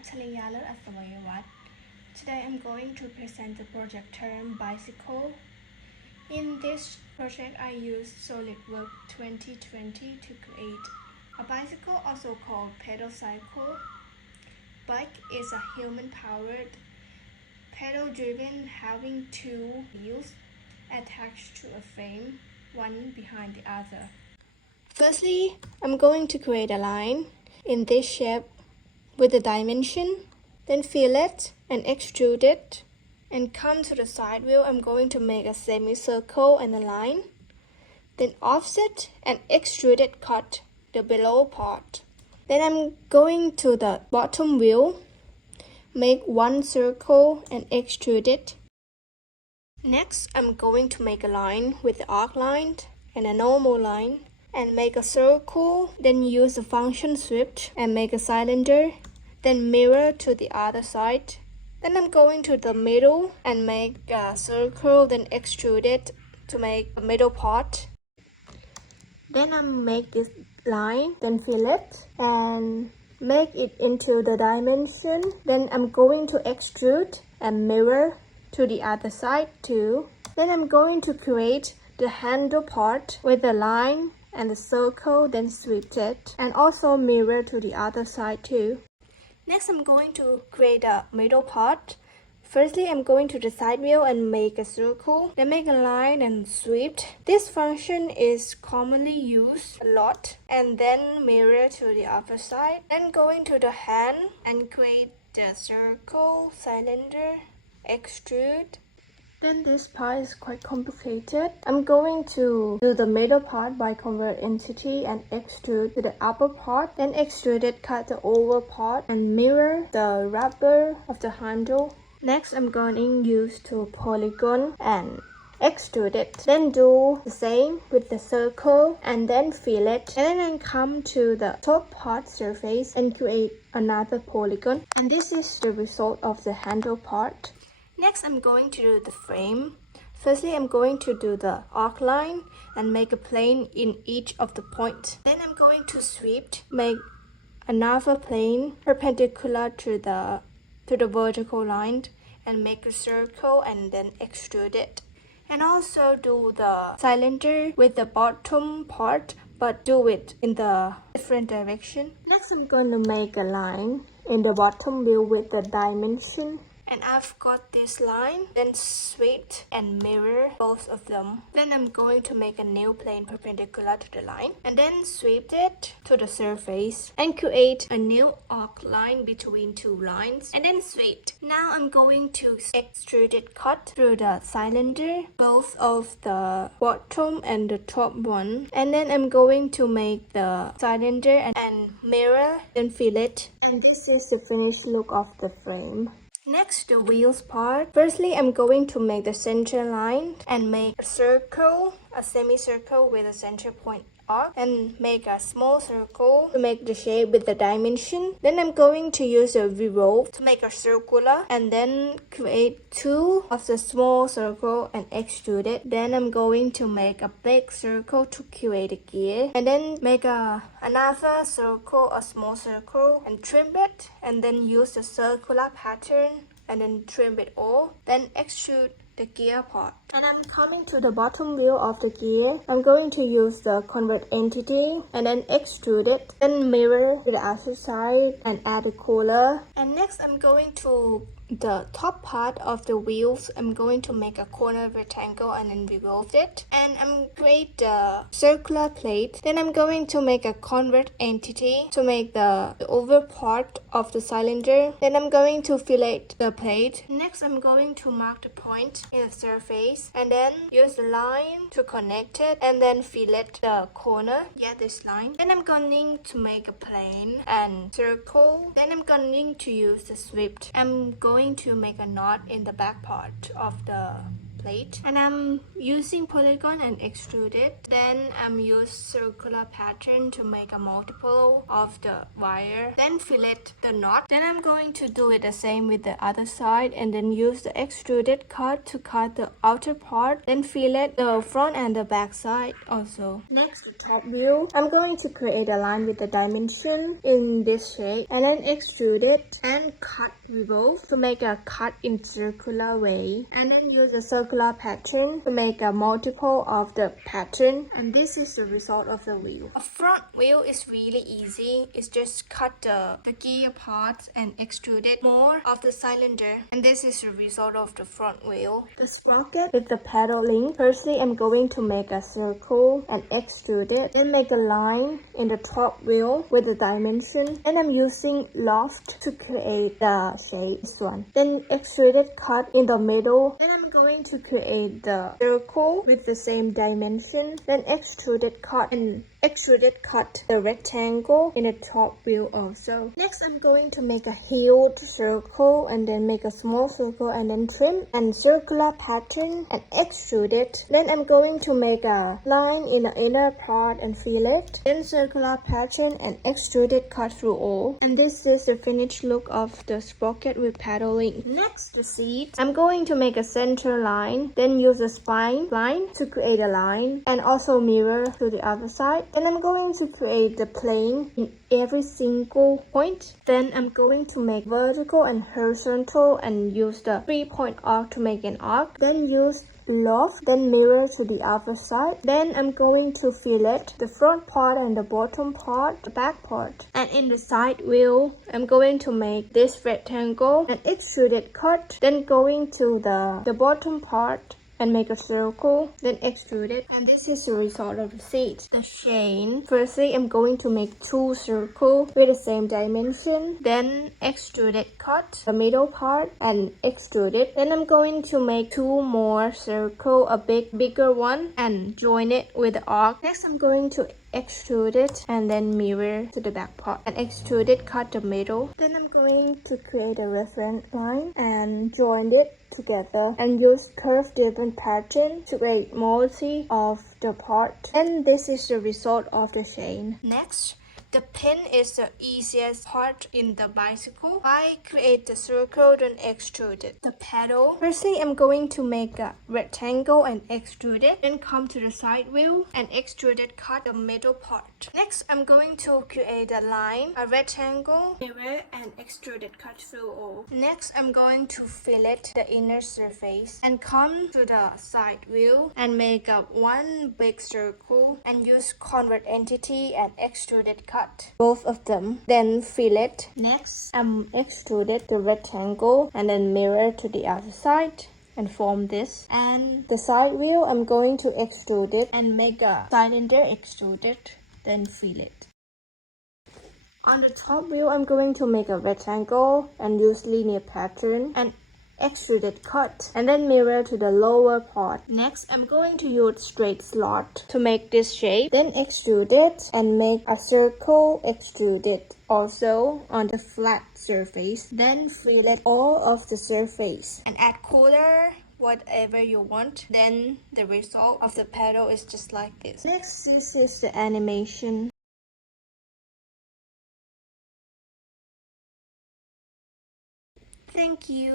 Khatthaleeya และอัศวยวัฒน์ Today I'm going to present the project term bicycle. In this project I used SolidWorks 2020 to create a bicycle, also called pedal cycle. Bike is a human-powered, pedal-driven, having two wheels attached to a frame, one behind the other. Firstly, I'm going to create a line in this shape with the dimension, then fillet and extrude it, and come to the side view. I'm going to make a semicircle and a line, then offset and extrude it, cut the below part. Then I'm going to the bottom view, make one circle and extrude it. Next, I'm going to make a line with the arc line and a normal line, and make a circle, then use the function swift and make a cylinder, then mirror to the other side. Then I'm going to the middle and make a circle, then extrude it to make a middle part. Then I make this line, then fillet and make it into the dimension. Then I'm going to extrude and mirror to the other side too. Then I'm going to create the handle part with the line and the circle, then sweep it and also mirror to the other side too. Next, I'm going to create a middle part. Firstly, I'm going to the side view and make a circle, then make a line and sweep. This function is commonly used a lot, and then mirror to the other side. Then going to the hand and create the circle, cylinder, extrude. Then this part is quite complicated. I'm going to do the middle part by convert entity and extrude to the upper part. Then extrude it, cut the over part and mirror the rubber of the handle. Next, I'm going to use two polygon and extrude it. Then do the same with the circle and then fillet. And then I come to the top part surface and create another polygon. And this is the result of the handle part. Next, I'm going to do the frame. Firstly, I'm going to do the arc line and make a plane in each of the points. Then I'm going to sweep, make another plane perpendicular to the vertical line and make a circle and then extrude it. And also do the cylinder with the bottom part, but do it in the different direction. Next, I'm going to make a line in the bottom view with the dimension. And I've got this line, then sweep and mirror both of them. Then I'm going to make a new plane perpendicular to the line and then sweep it to the surface and create a new arc line between two lines and then sweep. Now I'm going to extrude it, cut through the cylinder, both of the bottom and the top one. And then I'm going to make the cylinder and mirror, then fillet. And this is the finished look of the frame. Next, the wheels part. Firstly, I'm going to make the center line and make a circle, a semicircle with a center point arc, and make a small circle to make the shape with the dimension. Then I'm going to use a revolve to make a circular and then create two of the small circle and extrude it. Then I'm going to make a big circle to create a gear and then make another circle, a small circle, and trim it, and then use the circular pattern and then trim it all, then extrude the gear part. And I'm coming to the bottom view of the gear. I'm going to use the convert entity and then extrude it, then mirror to the other side and add a color. And next, I'm going to the top part of the wheels. I'm going to make a corner rectangle and then revolve it, and I'm create the circular plate. Then I'm going to make a convert entity to make the over part of the cylinder. Then I'm going to fillet the plate. Next, I'm going to mark the point in the surface and then use the line to connect it and then fillet the corner. Yeah, this line. Then I'm going to make a plane and circle. Then I'm going to use the sweep. I'm going to make a knot in the back part of the plate. And I'm using polygon and extrude it. Then I'm use circular pattern to make a multiple of the wire. Then fillet the knot. Then I'm going to do it the same with the other side and then use the extruded cut to cut the outer part. Then fillet the front and the back side also. Next, the top view. I'm going to create a line with the dimension in this shape and then extrude it and cut revolve to make a cut in circular way. And then use a circular pattern to make a multiple of the pattern. And this is the result of the wheel. A front wheel is really easy. It's just cut the gear parts and extrude it more of the cylinder. And this is the result of the front wheel. The sprocket with the pedal link. Firstly, I'm going to make a circle and extrude it. Then make a line in the top wheel with the dimension. And I'm using loft to create the shape. This one. Then extruded cut in the middle. Then I'm going to create the circle with the same dimension. Then extruded cut and extruded cut the rectangle in the top wheel also. Next, I'm going to make a heeled circle and then make a small circle and then trim and circular pattern and extrude it. Then I'm going to make a line in the inner part and fillet. Then circular pattern and extruded cut through all. And this is the finished look of the sprocket with paddling. Next, the seat. I'm going to make a center line. Then use a spine line to create a line and also mirror to the other side. Then I'm going to create the plane in every single point. Then I'm going to make vertical and horizontal and use the 3-point arc to make an arc. Then use loft, then mirror to the other side. Then I'm going to fillet the front part and the bottom part, the back part. And in the side wheel, I'm going to make this rectangle and extruded cut. Then going to the bottom part and make a circle, then extrude it. And this is the result of the seat. The chain. Firstly, I'm going to make 2 circles with the same dimension. Then extrude it, cut the middle part and extrude it. Then I'm going to make 2 more circles, a bigger one, and join it with the arc. Next, I'm going to extrude it and then mirror to the back part and extrude it, cut the middle. Then I'm going to create a reference line and join it together and use curve driven pattern to create multi of the part. And this is the result of the chain. Next, the pin is the easiest part in the bicycle. I create the circle then extrude it. The pedal. Firstly, I'm going to make a rectangle and extrude it. Then come to the side wheel and extrude it, cut the middle part. Next, I'm going to create a line, a rectangle, mirror, and extrude it, cut through all. Next, I'm going to fillet the inner surface and come to the side wheel and make up one big circle and use convert entity and extrude it, cut both of them, then fillet. Next, extruded the rectangle and then mirror to the other side and form this. And the side wheel, I'm going to extrude it and make a cylinder extruded, then fillet. On the top wheel, I'm going to make a rectangle and use linear pattern and extruded cut and then mirror to the lower part. Next, I'm going to use straight slot to make this shape, then extrude it and make a circle extruded also on the flat surface. Then fillet all of the surface and add color whatever you want. Then the result of the pedal is just like this. Next, this is the animation. Thank you.